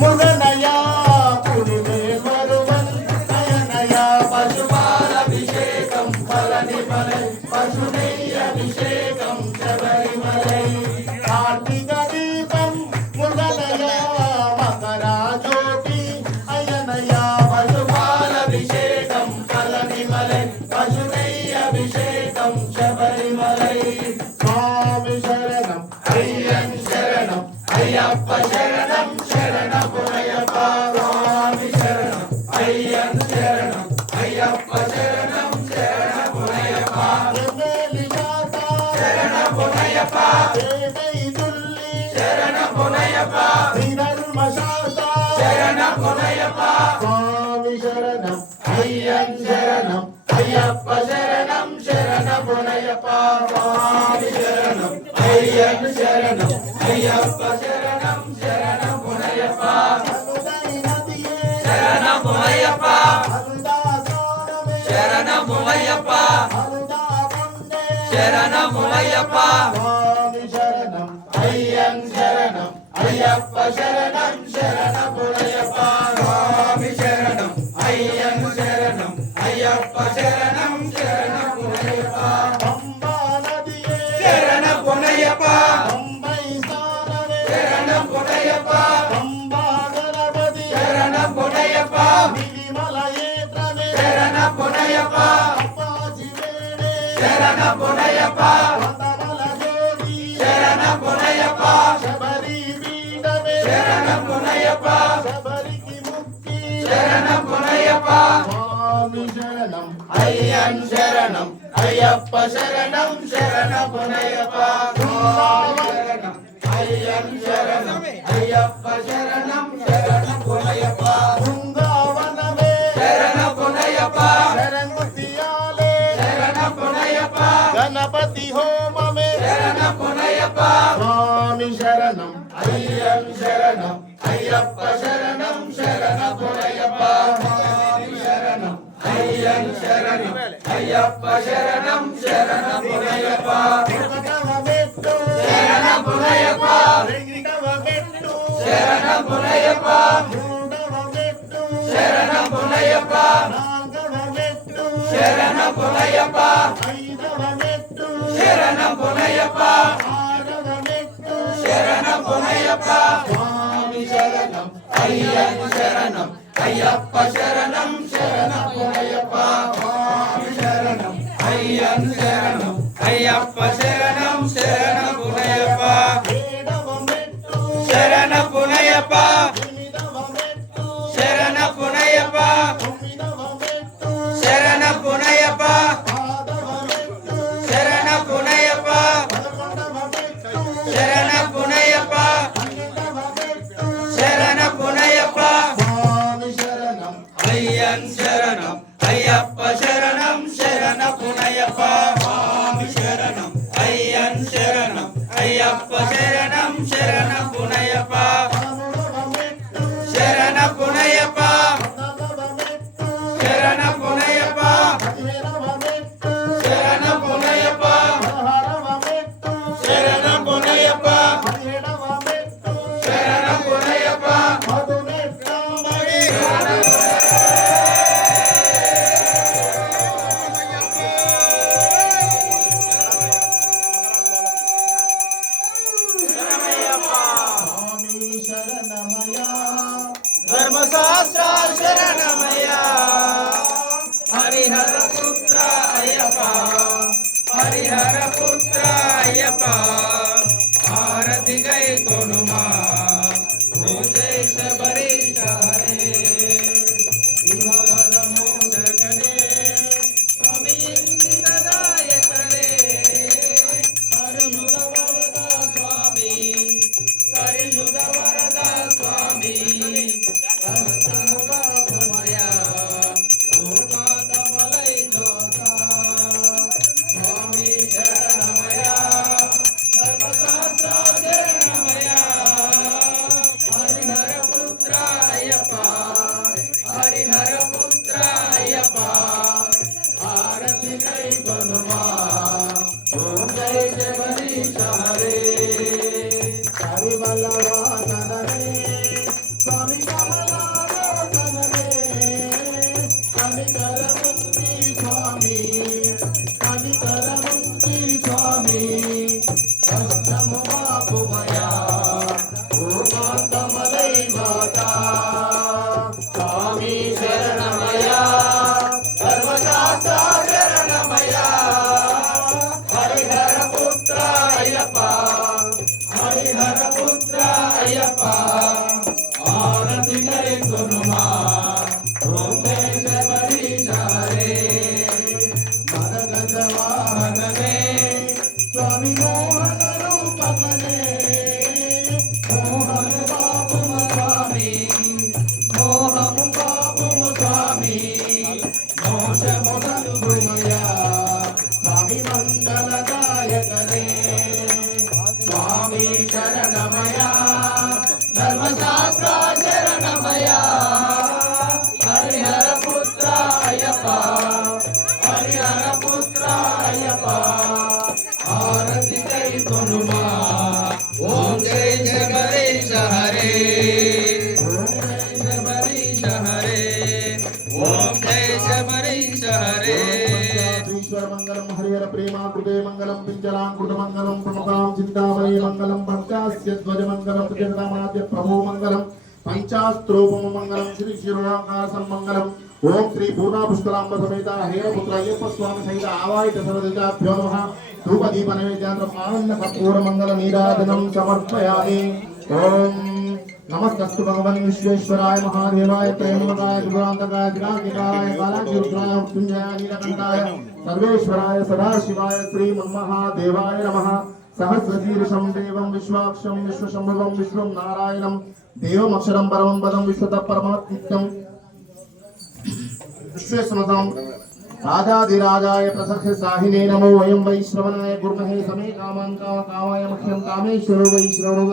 ముగనయా పురిమే మరువన్ నయనయా పశుపాలభిషేకం పళనిమలై పశునెయ్య అభిషేకం శబరిమలై కార్తీక దీపం ముగనయా మకరా జ్యోతి అయనయా పశుపాలభిషేకం పళనిమలై పశునెయ్య అభిషేకం శబరిమలై స్వామి శరణం అయ్యన్ శరణం అయ్యప్ప శరణం శరణమయ్యప్ప స్వామి శరణం అయ్యన్ శరణం అయ్యప్ప శరణం శరణమయ్యప్ప శరణమయ్యప్ప తుల్లి శరణమయ్యప్ప ధర్మశాస్త్ర శరణమయ్యప్ప స్వామి శరణం అయ్యన్ శరణం అయ్యప్ప శరణం శరణమయ్యప్ప స్వామి శరణం అయ్యన్ శరణం అయ్యప్ప శరణం శరణమయ్యప్ప శరణమయ్యప్ప శరణమయ్యప్ప శరణమయ్యప్ప స్వామి శరణం అయ్యన్ శరణం అయ్యప్ప శరణం శరణమయ్యప్ప స్వామి శరణం అయ్యన్ శరణం అయ్యప్ప శరణం శరణమయ్యప్ప పంబా నదియే శరణమయ్యప్ప పంబై స్థానమే శరణమయ్యప్ప పంబా గణపతి శరణమయ్యప్ప విమలయేత్రమే శరణమయ్యప్ప అప్పాజి వేడే శరణమయ్యప్ప వందమల జ్యోతి శరణమయ్యప్ప శబరి పీఠమే శరణమయ్యప్ప శబరికి ముక్తి శరణమయ్యప్ప స్వామి శరణం అయ్యన్ శరణం అయ్యప్ప శరణం శరణమయ్యప్ప శరణం అయ్యన్ శరణం అయ్యప్ప శరణం శరణమయ్యప్ప బృందావనమే శరణమయ్యప్ప శరణముతియాలే శరణమయ్యప్ప గణపతి హోమమే శరణమయ్యప్ప స్వామి శరణం అయ్యన్ శరణం అయ్యప్ప శరణం శరణమయ్యప్ప స్వామి శరణం అయ్యన్ శరణం అయ్యప్ప శరణం శరణమయ్యప్ప శరణమయ్యప్ప శరణమయ్యప్ప శరణమయ్యప్ప శరణమయ్యప్ప శరణమయ్యప్ప శరణమయ్యప్ప స్వామి శరణం అయ్యన్ శరణం అయ్యప్ప శరణం శరణమయ్యప్ప స్వామి శరణం అయ్యన్ శరణం అయ్యప్ప శరణం శరణమయ్యప్ప శరణమయ్యప్ప శరణమయ్యప్ప శరణమయ్యప్ప శరణమయ్యప్ప శరణమయ్యప్ప శరణమయ్యప్ప స్వామి శరణం అయ్యన్ శరణం అయ్యప్ప శరణం శరణమయ్యప్ప స్వామి శరణం అయ్యన్ శరణం అయ్యప్ప శరణం శరణమయ్యప్ప శరణమయ్యప్ప శరణమయ్యప్ప శరణమయ్యప్ప శరణమయ్యప్ప శరణమయ్యప్ప ధర్మశాస్త్ర శరణమయ్య హరిహర పుత్ర అయ్యప్ప హరిహర పుత్ర అయ్యప్ప భారతి గై కొనుమా శబరి హరే మోదకనే స్వామి ఇంద్రదాయకనే కరుణుల వరద స్వామి కరుణుల వరద స్వామి స్వామి కమలై మాతా స్వామి శరణమయ్యా ధర్మశాస్త్ర శరణమయ్యా హరిహర పుత్ర అయ్యప్ప హరిహర పుత్ర అయ్యప్ప ఆరతి గై కొనుమా ఓం జయ శబరీశ హరే మదగజ వాహననే స్వామి మోహన రూపకనే మోహన బాపుమ స్వామి మోహము పాపము స్వామి మోక్షము కలుగుమయ్యా స్వామి మంగళదాయకనే స్వామి శరణమయ్యా ధర్మశాస్త్ర శరణమయ్యా హరిహర పుత్ర అయ్యప్ప హరిహర పుత్ర అయ్యప్ప ఆరతి కై కొనుమా ఓం జయ జగదీశ హరే ఓం జయ శబరీశ హరే ఓం జయ శబరీశ హరే ఈశ్వర మంగళం హరిహర ప్రేమ కృతే మంగళం పింజలాంకృత మంగళం ప్రముఖాం చింతామణి మంగళం పంచాస్య ధ్వజ మంగళం జగదామాద్య ప్రభో మంగళం పంచాస్త్రోపమ మంగళం శ్రీ శిరోకాశం మంగళం ఓం శ్రీ పూర్ణ పుష్కరాంబ సమేత హేరపుత్ర అయ్యప్ప స్వామి సహిత ఆవాహిత సర్వదితాభ్యో నమః ధూపదీప నైవేద్యార్థం ఆనంద కర్పూర మంగళ నీరాజనం సమర్పయామి ఓం నమస్తస్తు భగవన్ విశ్వేశ్వరాయ మహాదేవాయ ప్రేమకాయ త్రిపురాంతకాయ త్రికాంతికాయ కాలాగ్నిరుద్రాయ మృత్యుంజయాయ నీలకంఠాయ సర్వేశ్వరాయ సదాశివాయ శ్రీ మన్మహాదేవాయ నమః సహస్రశీర్షం దేవం విశ్వాక్షం విశ్వశంభవం విశ్వం నారాయణం దేవమక్షరం పరమం పదం విశ్వత పరమాత్మికం విశ్వేశ్వరం రాజాధిరాజాయ ప్రసఖ్య సాహినే నమో వయం వైశ్రవణాయ గుర్మహే సమే కామాన్ కామాయ మహ్యం కామేశ్వరో వైశ్రవణో